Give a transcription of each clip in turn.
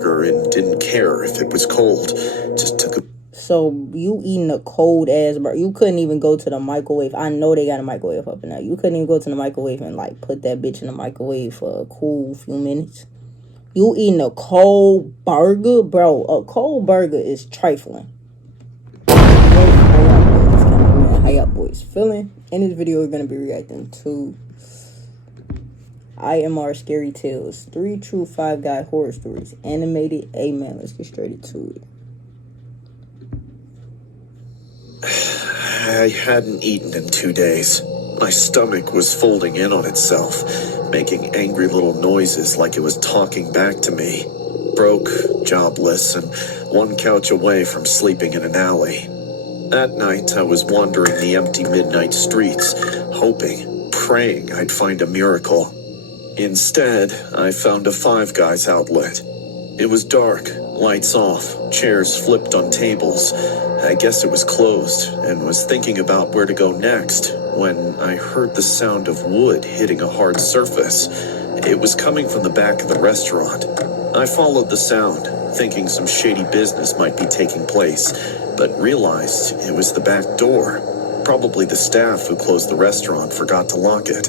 and didn't care if it was cold. Just took a... So you eating a cold ass burger. You couldn't even go to the microwave. I know they got a microwave up in there. You couldn't even go to the microwave and like put that bitch in the microwave for a cool few minutes. You eating a cold burger? Bro, a cold burger is trifling. How y'all boys feeling? In this video, we're going to be reacting to IMR Scary Tales, 3 true 5 guy horror stories, animated. Amen. Let's get straight into it. I hadn't eaten in 2 days. My stomach was folding in on itself, making angry little noises like it was talking back to me. Broke, jobless, and one couch away from sleeping in an alley. That night, I was wandering the empty midnight streets, hoping, praying I'd find a miracle. Instead, I found a Five Guys outlet. It was dark, lights off, chairs flipped on tables. I guess it was closed, and was thinking about where to go next when I heard the sound of wood hitting a hard surface. It was coming from the back of the restaurant. I followed the sound, thinking some shady business might be taking place, but realized it was the back door. Probably the staff who closed the restaurant forgot to lock it.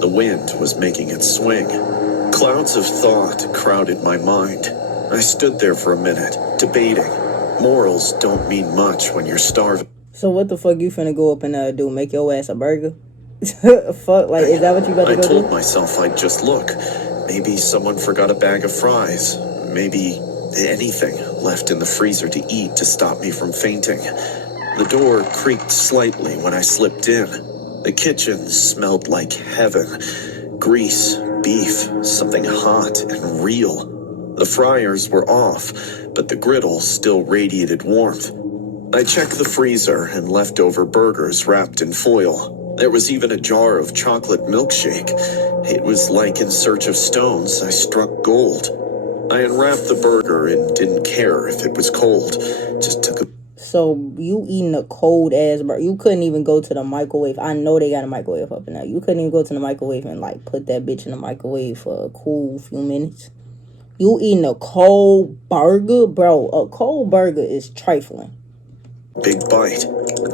The wind was making it swing. Clouds of thought crowded my mind. I stood there for a minute, debating. Morals don't mean much when you're starving. So what the fuck you finna go up and do? Make your ass a burger? Fuck, like, is that what you about to go do? I told myself I'd just look. Maybe someone forgot a bag of fries. Maybe anything left in the freezer to eat to stop me from fainting. The door creaked slightly when I slipped in. The kitchen smelled like heaven. Grease, beef, something hot and real. The fryers were off, but the griddle still radiated warmth. I checked the freezer and leftover burgers wrapped in foil. There was even a jar of chocolate milkshake. It was like in search of stones, I struck gold. I unwrapped the burger and didn't care if it was cold. Just took a... So you eating a cold ass burger. You couldn't even go to the microwave. I know they got a microwave up in there. You couldn't even go to the microwave and like put that bitch in the microwave for a cool few minutes. You eating a cold burger? Bro, a cold burger is trifling. Big bite.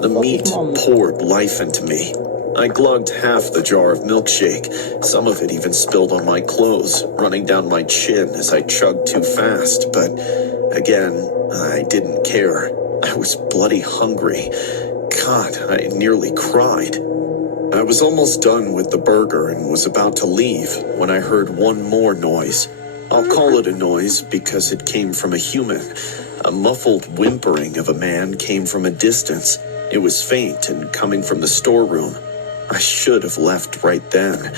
The meat poured life into me. I glugged half the jar of milkshake. Some of it even spilled on my clothes, running down my chin as I chugged too fast. But again, I didn't care. I was bloody hungry. God, I nearly cried. I was almost done with the burger and was about to leave when I heard one more noise. I'll call it a noise because it came from a human. A muffled whimpering of a man came from a distance. It was faint and coming from the storeroom. I should have left right then.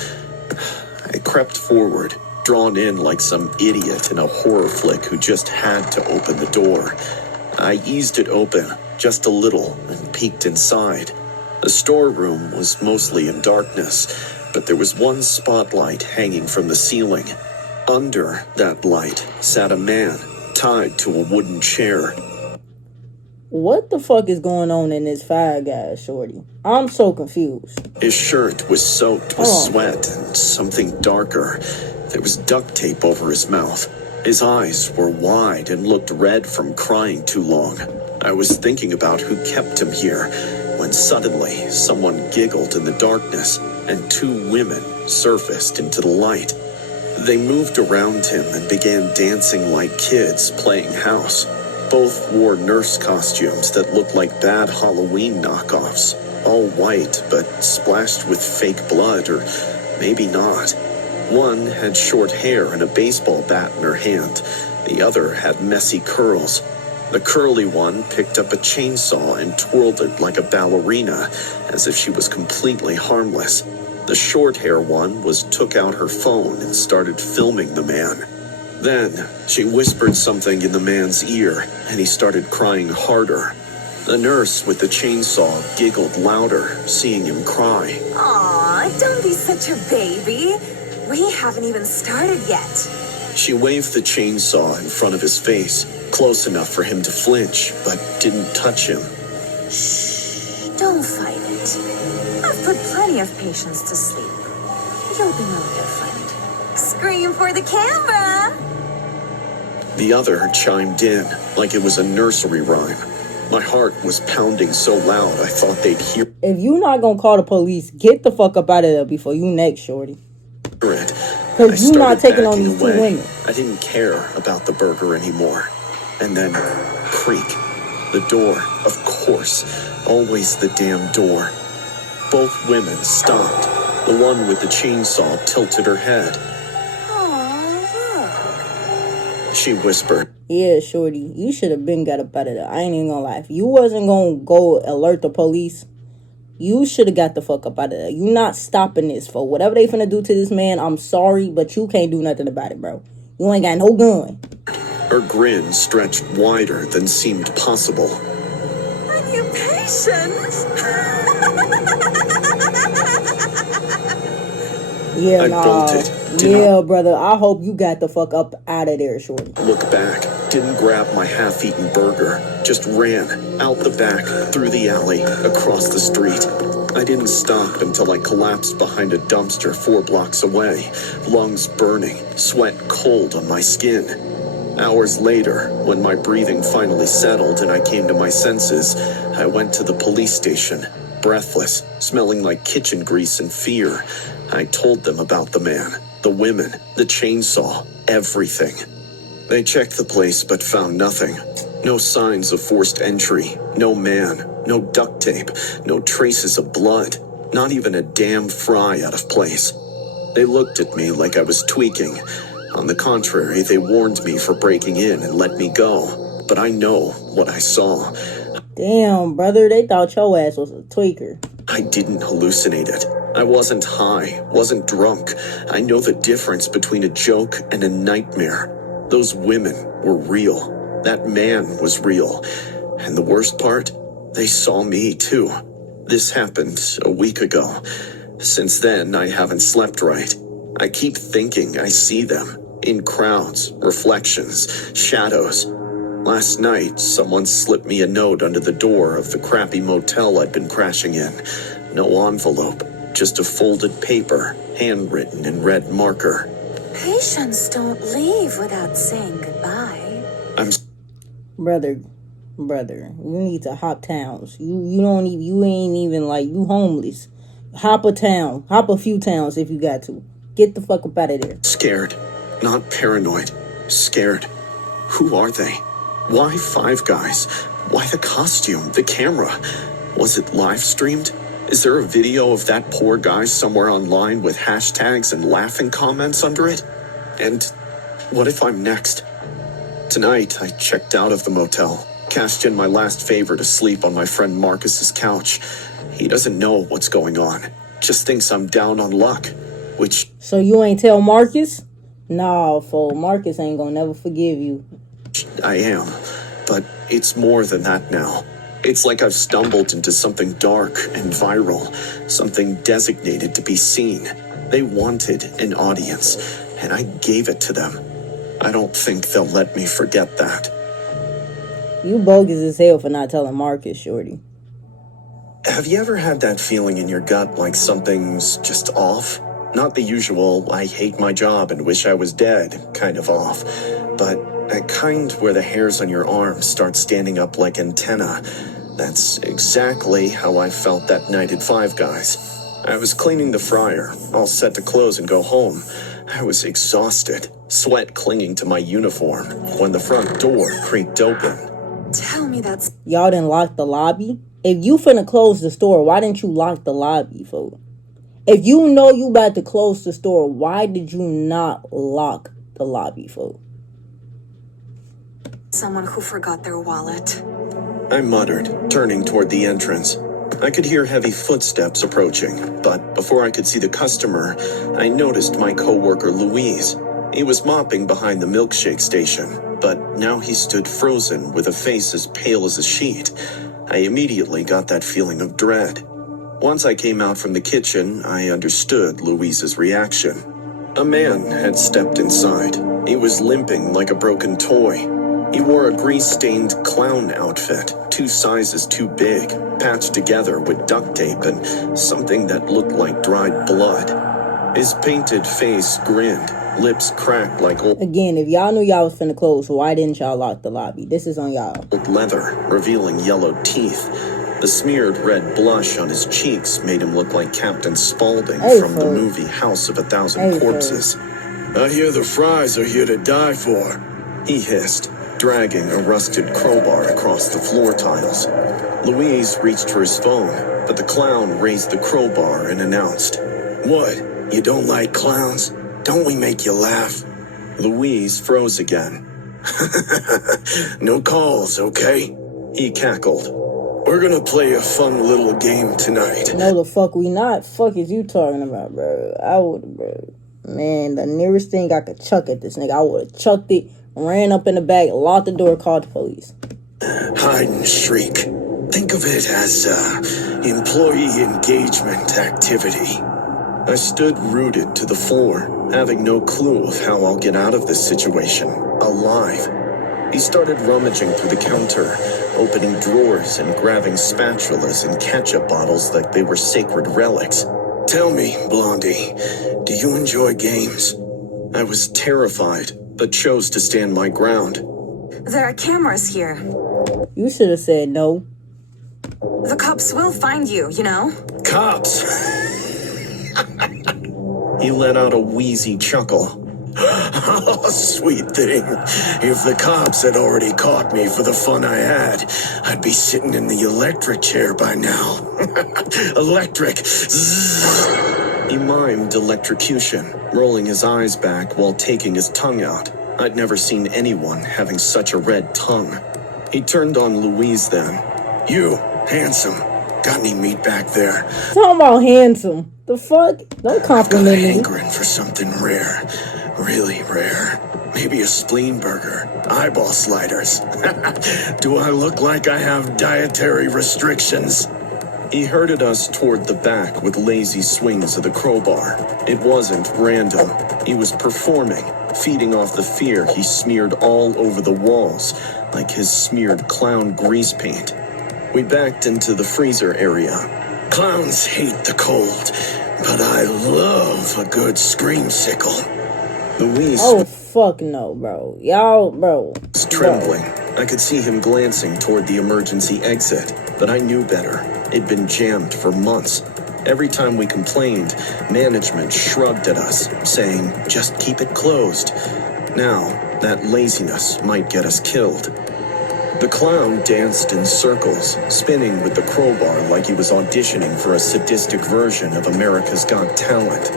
I crept forward, drawn in like some idiot in a horror flick who just had to open the door. I eased it open, just a little, and peeked inside. The storeroom was mostly in darkness, but there was one spotlight hanging from the ceiling. Under that light sat a man, tied to a wooden chair. What the fuck is going on in this Five Guys, shorty? I'm so confused. His shirt was soaked with sweat and something darker. There was duct tape over his mouth. His eyes were wide and looked red from crying too long. I was thinking about who kept him here when suddenly someone giggled in the darkness and 2 women surfaced into the light. They moved around him and began dancing like kids playing house. Both wore nurse costumes that looked like bad Halloween knockoffs, all white but splashed with fake blood, or maybe not. One had short hair and a baseball bat in her hand. The other had messy curls. The curly one picked up a chainsaw and twirled it like a ballerina, as if she was completely harmless. The short-hair one took out her phone and started filming the man. Then, she whispered something in the man's ear, and he started crying harder. The nurse with the chainsaw giggled louder, seeing him cry. Aw, don't be such a baby. We haven't even started yet. She waved the chainsaw in front of his face, close enough for him to flinch, but didn't touch him. Shh, don't fight it. I've put plenty of patients to sleep. You'll be no different. Scream for the camera! The other chimed in like it was a nursery rhyme. My heart was pounding so loud I thought they'd hear If you not gonna call the police, get the fuck up out of there before you next, shorty. it. Because you not taking on these two away. women. I didn't care about the burger anymore. And then, creak. The door, of course. Always the damn door. Both women stopped. The one with the chainsaw tilted her head. Oh, She whispered, Yeah, shorty, you should have been got up out of there. I ain't even gonna lie. If you wasn't gonna go alert the police, you should have got the fuck up out of there. You not stopping this for whatever they finna do to this man. I'm sorry, but you can't do nothing about it, bro. You ain't got no gun. her grin stretched wider than seemed possible. a new patient. Yeah, I nah. bolted. Yeah, brother. I hope you got the fuck up out of there, shorty. Look back, didn't grab my half-eaten burger, just ran out the back, through the alley, across the street. I didn't stop until I collapsed behind a dumpster 4 blocks away, lungs burning, sweat cold on my skin. Hours later, when my breathing finally settled and I came to my senses, I went to the police station, breathless, smelling like kitchen grease and fear. I told them about the man, the women, the chainsaw, everything. They checked the place but found nothing. No signs of forced entry, no man, no duct tape, no traces of blood, not even a damn fry out of place. They looked at me like I was tweaking. On the contrary, they warned me for breaking in and let me go. But I know what I saw. Damn, brother. They thought your ass was a tweaker. I didn't hallucinate it. I wasn't high, wasn't drunk. I know the difference between a joke and a nightmare. Those women were real. That man was real. And the worst part, they saw me too. This happened a week ago. Since then, I haven't slept right. I keep thinking I see them. In crowds, reflections, shadows. Last night, someone slipped me a note under the door of the crappy motel I'd been crashing in. No envelope, just a folded paper, handwritten in red marker. Patients don't leave without saying goodbye. Brother, you need to hop towns. You ain't even like, you homeless. Hop a town. Hop a few towns if you got to. Get the fuck up out of there. Scared, not paranoid. Scared. Who are they? Why 5 guys? Why the costume? The camera? Was it live streamed? Is there a video of that poor guy somewhere online with hashtags and laughing comments under it? And what if I'm next? Tonight, I checked out of the motel, cashed in my last favor to sleep on my friend Marcus's couch. He doesn't know what's going on, just thinks I'm down on luck, which So you ain't tell Marcus? Nah, fool. Marcus ain't gonna never forgive you. I am. But it's more than that now. It's like I've stumbled into something dark and viral, something designated to be seen. They wanted an audience, and I gave it to them. I don't think they'll let me forget that. You bogus as hell for not telling Marcus, shorty. Have you ever had that feeling in your gut like something's just off? Not the usual, I hate my job and wish I was dead kind of off, but that kind where the hairs on your arms start standing up like antenna. That's exactly how I felt that night at Five Guys. I was cleaning the fryer, all set to close and go home. I was exhausted, sweat clinging to my uniform, when the front door creaked open. Tell me that's Y'all didn't lock the lobby? If you finna close the store, why didn't you lock the lobby, fool? If you know you about to close the store, why did you not lock the lobby, fool? someone who forgot their wallet. I muttered, turning toward the entrance. I could hear heavy footsteps approaching, but before I could see the customer, I noticed my coworker Louise. He was mopping behind the milkshake station, but now he stood frozen with a face as pale as a sheet. I immediately got that feeling of dread. Once I came out from the kitchen, I understood Louise's reaction. A man had stepped inside. He was limping like a broken toy. He wore a grease-stained clown outfit, 2 sizes too big, patched together with duct tape and something that looked like dried blood. His painted face grinned, lips cracked like old Again, if y'all knew y'all was finna close, why didn't y'all lock the lobby? This is on y'all. leather, revealing yellow teeth. The smeared red blush on his cheeks made him look like Captain Spaulding from the movie House of a Thousand Corpses. I hear the fries are here to die for, he hissed, dragging a rusted crowbar across the floor tiles. Louise reached for his phone, but the clown raised the crowbar and announced, What? You don't like clowns? Don't we make you laugh? Louise froze again. No calls, okay? He cackled. We're gonna play a fun little game tonight. No, the fuck we not. Fuck is you talking about, bro? I would, bro. Man, the nearest thing I could chuck at this nigga, I would have chucked it, ran up in the back, locked the door, called the police. Hide and shriek. Think of it as employee engagement activity. I stood rooted to the floor, having no clue of how I'll get out of this situation alive. He started rummaging through the counter, opening drawers and grabbing spatulas and ketchup bottles like they were sacred relics. Tell me, Blondie, do you enjoy games? I was terrified, but chose to stand my ground. There are cameras here. You should have said no. The cops will find you, you know? Cops! He let out a wheezy chuckle. Oh, sweet thing. If the cops had already caught me for the fun I had, I'd be sitting in the electric chair by now. Electric. Zzz. He mimed electrocution, rolling his eyes back while taking his tongue out. I'd never seen anyone having such a red tongue. He turned on Louise then. You, handsome. Got any meat back there? Talking about handsome. The fuck? Don't compliment me. Hankering for something rare. Really rare. Maybe a spleen burger. Eyeball sliders. Do I look like I have dietary restrictions? He herded us toward the back with lazy swings of the crowbar. It wasn't random. He was performing, feeding off the fear he smeared all over the walls, like his smeared clown grease paint. We backed into the freezer area. Clowns hate the cold, but I love a good screamsicle. Louise fuck no, bro. Y'all, bro. was trembling. I could see him glancing toward the emergency exit, but I knew better. It'd been jammed for months. Every time we complained, management shrugged at us, saying, just keep it closed. Now, that laziness might get us killed. The clown danced in circles, spinning with the crowbar like he was auditioning for a sadistic version of America's Got Talent.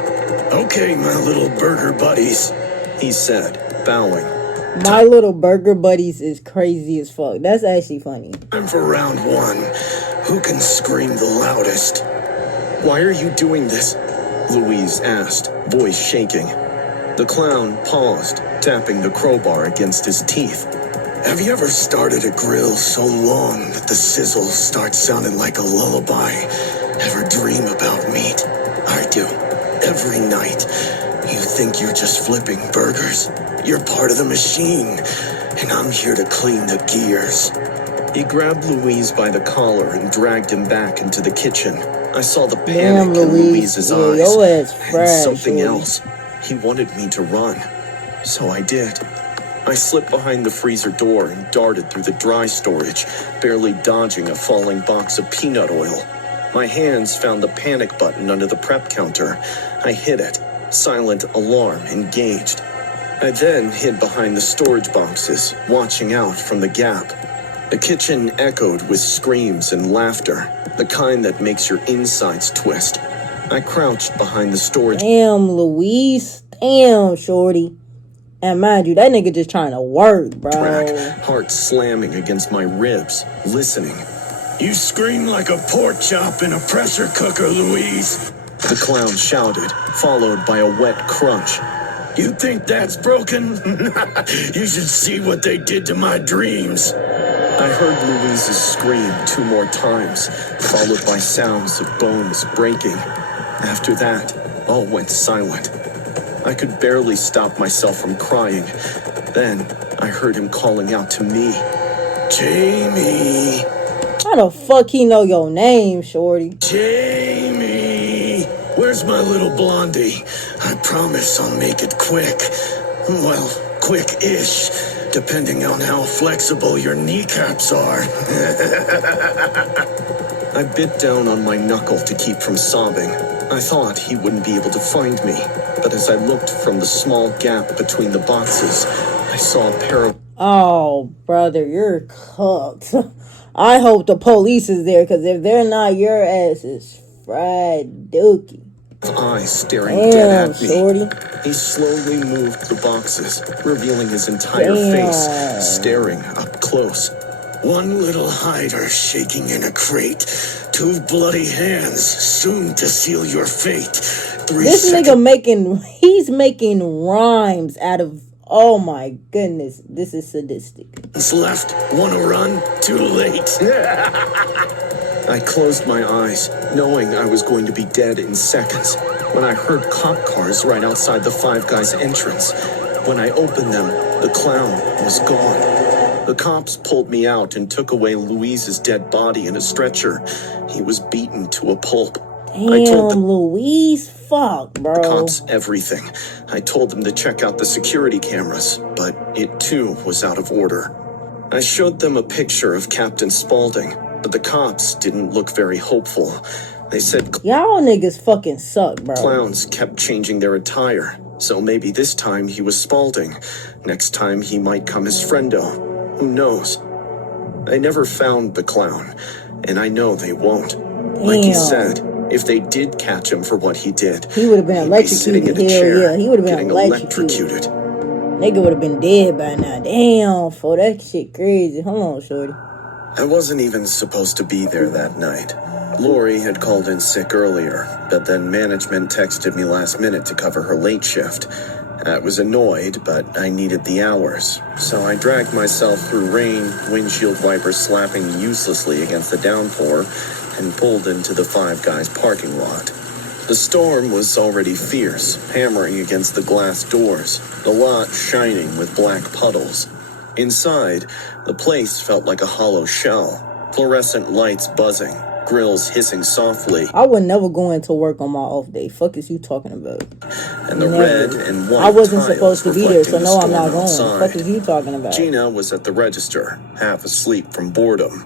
Okay, my little burger buddies, he said, bowing. My little burger buddies is crazy as fuck. That's actually funny. Time for round one. Who can scream the loudest? Why are you doing this? Louise asked, voice shaking. The clown paused, tapping the crowbar against his teeth. Have you ever started a grill so long that the sizzle starts sounding like a lullaby? Ever dream about meat? I do. Every night. You think you're just flipping burgers. You're part of the machine, and I'm here to clean the gears. He grabbed Louise by the collar and dragged him back into the kitchen. I saw the panic in Louise's eyes, your ass and fried, something shorty. else. He wanted me to run, so I did. I slipped behind the freezer door and darted through the dry storage, barely dodging a falling box of peanut oil. My hands found the panic button under the prep counter. I hit it. Silent alarm engaged. I then hid behind the storage boxes, watching out from the gap. The kitchen echoed with screams and laughter, the kind that makes your insides twist. I crouched behind the storage. Damn, Louise. Damn, shorty. And mind you, that nigga just trying to work, bro. Heart slamming against my ribs, listening. You scream like a pork chop in a pressure cooker, Louise. The clown shouted, followed by a wet crunch. You think that's broken? You should see what they did to my dreams. I heard Louise's scream 2 more times, followed by sounds of bones breaking. After that, all went silent. I could barely stop myself from crying. Then, I heard him calling out to me. Jamie! How the fuck he know your name, shorty? Jamie! Where Where's my little blondie? I promise I'll make it quick. Well, quick-ish, depending on how flexible your kneecaps are. I bit down on my knuckle to keep from sobbing. I thought he wouldn't be able to find me, but as I looked from the small gap between the boxes, I saw a pair of... Oh, brother, you're cooked. I hope the police is there, because if they're not, your ass is fried dookie. eyes staring dead at me. Shorty. He slowly moved the boxes, revealing his entire face, staring up close. One little hider shaking in a crate. 2 bloody hands, soon to seal your fate. This nigga he's making rhymes out of, oh my goodness, this is sadistic. Left, wanna run? Too late. I closed my eyes, knowing I was going to be dead in seconds, when I heard cop cars right outside the Five Guys entrance. When I opened them, the clown was gone. The cops pulled me out and took away Louise's dead body in a stretcher. He was beaten to a pulp. I told them, Louise, fuck, bro. The cops everything. I told them to check out the security cameras, but it too was out of order. I showed them a picture of Captain Spaulding, but the cops didn't look very hopeful. They said y'all niggas fucking suck, bro. Clowns kept changing their attire, so maybe this time he was Spaulding. Next time he might come as Friendo. Who knows? I never found the clown, and I know they won't. Damn. Like he said, if they did catch him for what he did, he would have been electrocuted. Sitting in a chair, yeah, he would have been electrocuted. Nigga would have been dead by now. Damn, for that shit crazy. Hold on, shorty. I wasn't even supposed to be there that night. Lori had called in sick earlier, but then management texted me last minute to cover her late shift. I was annoyed, but I needed the hours, so I dragged myself through rain, windshield wipers slapping uselessly against the downpour, and pulled into the Five Guys parking lot. The storm was already fierce, hammering against the glass doors, the lot shining with black puddles. Inside, the place felt like a hollow shell, fluorescent lights buzzing, grills hissing softly. I would never go into work on my off day. Fuck is you talking about? And the red and white I wasn't supposed to be there, so no, I'm not going. Outside. Fuck is you talking about? Gina was at the register, half asleep from boredom.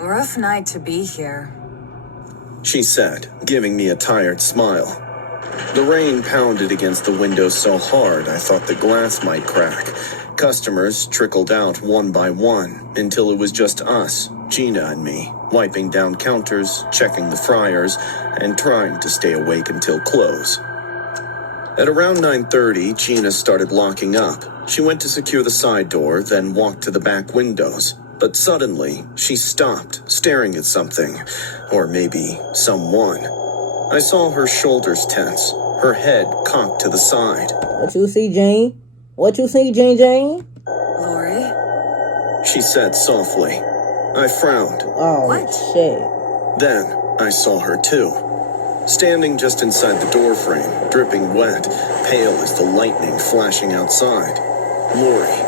Rough night to be here, She said, giving me a tired smile. The rain pounded against the window so hard I thought the glass might crack. Customers trickled out one by one until it was just us, Gina and me, wiping down counters, checking the fryers, and trying to stay awake until close. At around 9:30, Gina started locking up. She went to secure the side door, then walked to the back windows. But suddenly, she stopped, staring at something, or maybe someone. I saw her shoulders tense, her head cocked to the side. What you see, Jane? What you see, Jane? Lori? She said softly. I frowned. Oh, What? shit. Then, I saw her too. Standing just inside the doorframe, dripping wet, pale as the lightning flashing outside. Lori.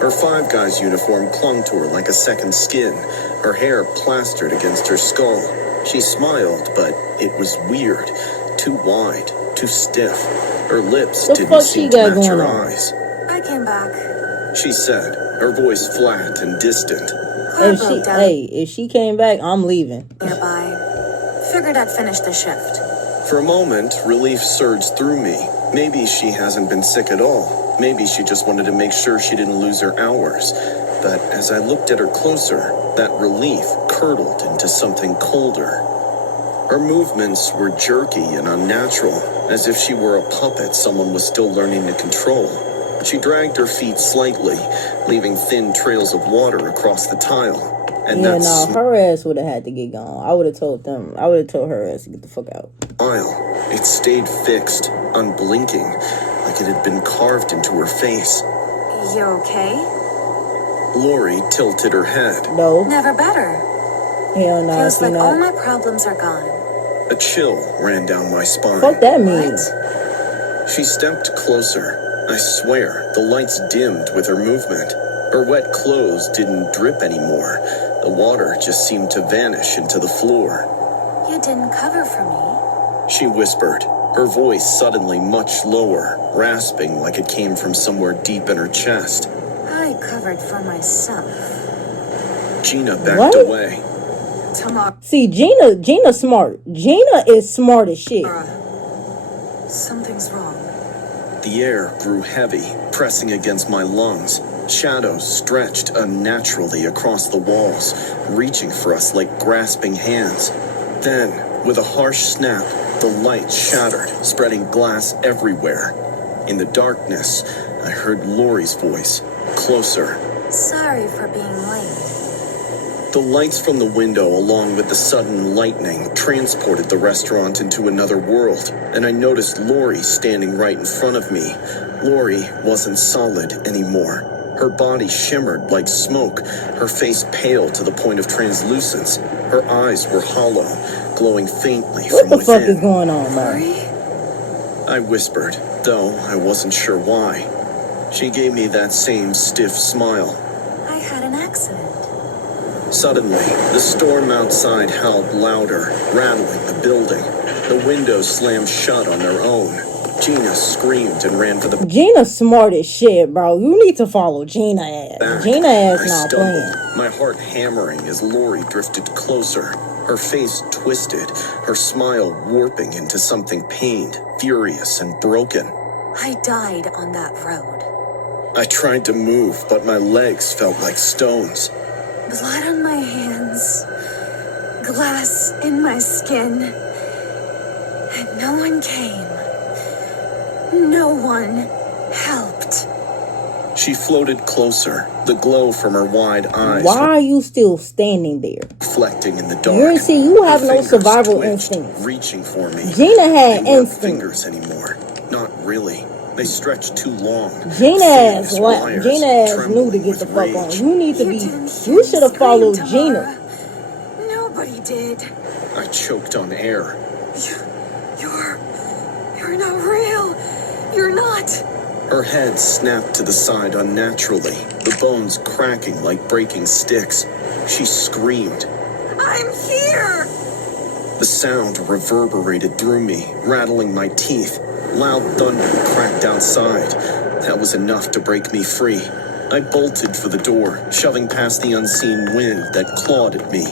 Her Five Guys uniform clung to her like a second skin, her hair plastered against her skull. She smiled, but it was weird. Too wide, too stiff. Her lips didn't seem to match her eyes. I came back. She said, her voice flat and distant. Car broke down If she came back, I'm leaving. nearby. Figured I'd finish the shift. For a moment, relief surged through me. Maybe she hasn't been sick at all. Maybe she just wanted to make sure she didn't lose her hours. But as I looked at her closer, that relief curdled into something colder. Her movements were jerky and unnatural, as if she were a puppet someone was still learning to control. She dragged her feet slightly, leaving thin trails of water across the tile. And Yeah, no, her ass would have had to get gone. I would have told her ass to get the fuck out. Smile. It stayed fixed, unblinking, like it had been carved into her face. You okay? Lori tilted her head. No. Never better. Hell no, Feels she like not. all my problems are gone. A chill ran down my spine. Fuck that mean? What? She stepped closer. I swear, the lights dimmed with her movement. Her wet clothes didn't drip anymore. The water just seemed to vanish into the floor. You didn't cover for me. She whispered. Her voice suddenly much lower, rasping like it came from somewhere deep in her chest. I covered for myself. Gina backed away. Tomorrow. See, Gina smart. Gina is smart as shit. Something's wrong. The air grew heavy, pressing against my lungs. Shadows stretched unnaturally across the walls, reaching for us like grasping hands. Then, with a harsh snap, the light shattered, spreading glass everywhere. In the darkness, I heard Lori's voice, closer. Sorry for being late. The lights from the window, along with the sudden lightning, transported the restaurant into another world, and I noticed Lori standing right in front of me. Lori wasn't solid anymore. Her body shimmered like smoke, her face pale to the point of translucence. Her eyes were hollow, glowing faintly from within. What the fuck is going on, man? I whispered, though I wasn't sure why. She gave me that same stiff smile. I had an accident. Suddenly, the storm outside howled louder, rattling the building. The windows slammed shut on their own. Gina screamed and ran for the... Gina smart as shit, bro. You need to follow Gina ass. back. Gina ass I not stumbled, playing. my heart hammering as Lori drifted closer. Her face twisted, her smile warping into something pained, furious, and broken. I died on that road. I tried to move, but my legs felt like stones. Blood on my hands. Glass in my skin. And no one came. No one helped. She floated closer, the glow from her wide eyes Why are you still standing there? reflecting in the dark. You see, you have Her no fingers survival twitched, instinct. reaching for me. Gina had They weren't instinct. fingers anymore. Not really. They stretched too long. Gina Thin ass as what? wires, Gina ass knew to trembling get the with fuck on. rage. You need to You be. didn't hear You me should have scream, followed Tamara. Gina. Nobody did. I choked on air. You're not real. You're not. Her head snapped to the side unnaturally, the bones cracking like breaking sticks. She screamed. I'm here. The sound reverberated through me, rattling my teeth. Loud thunder cracked outside. That was enough to break me free. I bolted for the door, shoving past the unseen wind that clawed at me.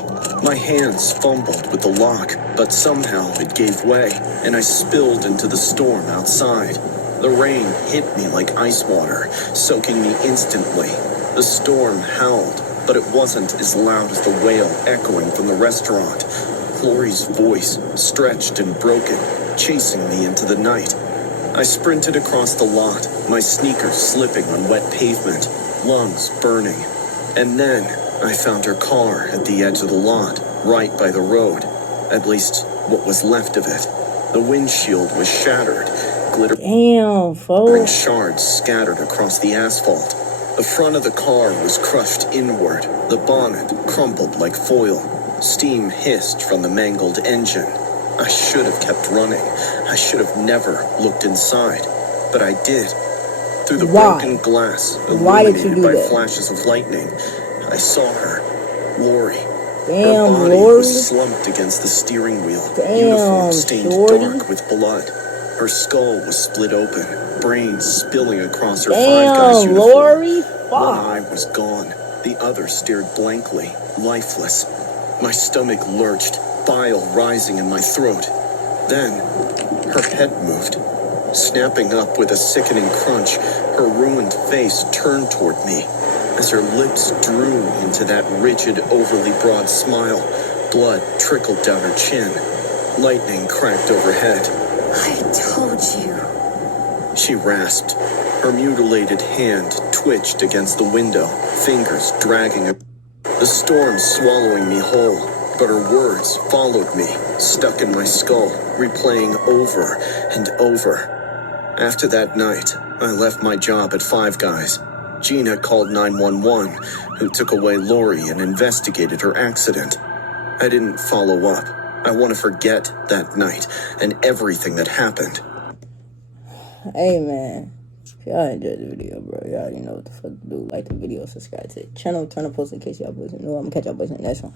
My hands fumbled with the lock, but somehow it gave way, and I spilled into the storm outside. The rain hit me like ice water, soaking me instantly. The storm howled, but it wasn't as loud as the wail echoing from the restaurant. Lori's voice, stretched and broken, chasing me into the night. I sprinted across the lot, my sneakers slipping on wet pavement, lungs burning. And then I found her car at the edge of the lot, right by the road. At least, what was left of it. The windshield was shattered, glittering Damn, folks. shards scattered across the asphalt. The front of the car was crushed inward, the bonnet crumpled like foil. Steam hissed from the mangled engine. I should have kept running. I should have never looked inside. But I did. Through the Why? broken glass, Why did you illuminated do by that? flashes of lightning, I saw her. Lori. Damn, Her body Lori. was slumped against the steering wheel, Damn, uniform stained shorty. dark with blood. Her skull was split open, brains spilling across her Five Guys Damn, uniform. Lori. One Fuck. eye was gone, the other stared blankly, lifeless. My stomach lurched, bile rising in my throat. Then, her head moved. Snapping up with a sickening crunch, her ruined face turned toward me. As her lips drew into that rigid, overly broad smile, blood trickled down her chin. Lightning cracked overhead. I told you. She rasped. Her mutilated hand twitched against the window, fingers dragging her. The storm swallowing me whole, but her words followed me, stuck in my skull, replaying over and over. After that night, I left my job at Five Guys. Gina called 911, who took away Lori and investigated her accident. I didn't follow up. I want to forget that night and everything that happened. Hey, man. If y'all enjoyed the video, bro, y'all already know what the fuck to do. Like the video, subscribe to the channel, turn on post in case y'all boys are new. I'm gonna catch y'all boys in the next one.